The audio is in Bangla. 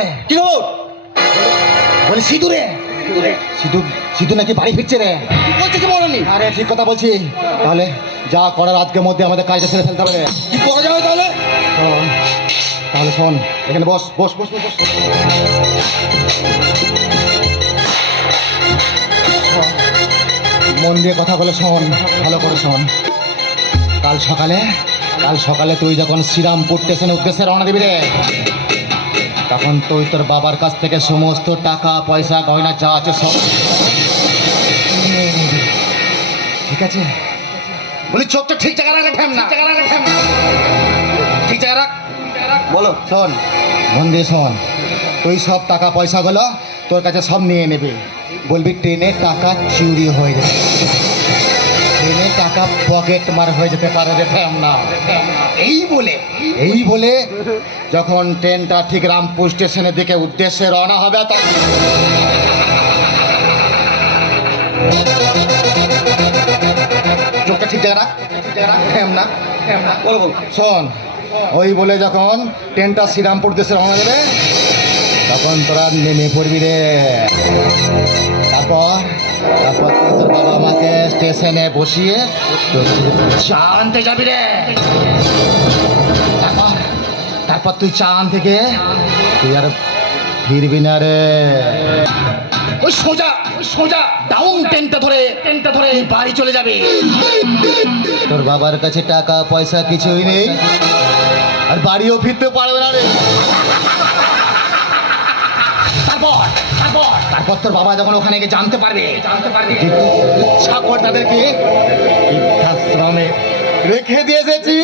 রে। কি খবর বলে সিধু রে। সিধু সিধু নাকি বাড়ি ফিরছে রে? বলছে কি বলেনি? আরে ঠিক কথা বলছি। তাহলে যা করার আজকের মধ্যে আমাদের কাজটা ছেড়ে ফেলতে হবে। কি করা যাবে তাহলে? তাহলে শোন এখানে বস বস বস বস, মন দিয়ে কথা বলে শোন ভালো করে শোন। কাল সকালে কাল সকালে তুই যখন শ্রীরামপুর স্টেশনের উদ্দেশ্যে রওনা দিবি রে তখন তুই তোর বাবার কাছ থেকে সমস্ত টাকা, পয়সা, গয়না যা আছে সব ঠিক আছে? বলি চোখটা ঠিক জায়গা রাখা ঠ্যাম না। ঠিক জায়গা রাখ। বলো। শোন, মন দিয়ে শোন। তুই সব টাকা, পয়সাগুলো তোর কাছে সব নিয়ে নেবে। বলবি ট্রেনে টাকা চুরি হয়ে যাবে। টাকা পকেট মার হয়ে যেতে পারে রে না। এই বলে এই বলে যখন ট্রেনটা ঠিক রামপুর স্টেশনের দিকে উদ্দেশ্যে রওনা হবে তখন চোখটা ঠিক জায়গা না? শোন, ওই বলে যখন ট্রেনটা শ্রীরামপুর দেশে রওনা দেবে, তখন তোরা নেমে পড়বি রে। তারপর তারপর স্টেশনে বসিয়ে চা আনতে যাবি রে। তারপর তুই চা আনতে গিয়ে তুই আর ফিরবি না রে। ওই সোজা ওই সোজা ডাউন ট্রেনটা ধরে ট্রেনটা ধরে বাড়ি চলে যাবে। তোর বাবার কাছে টাকা, পয়সা কিছুই নেই। আর বাড়িও ফিরতে পারবে না রে। তারপর তোর বাবা যখন ওখানে গিয়ে জানতে পারবে জানতে পারবে। ইচ্ছা কর তাদেরকে বৃদ্ধাশ্রমে রেখে দিয়ে এসেছি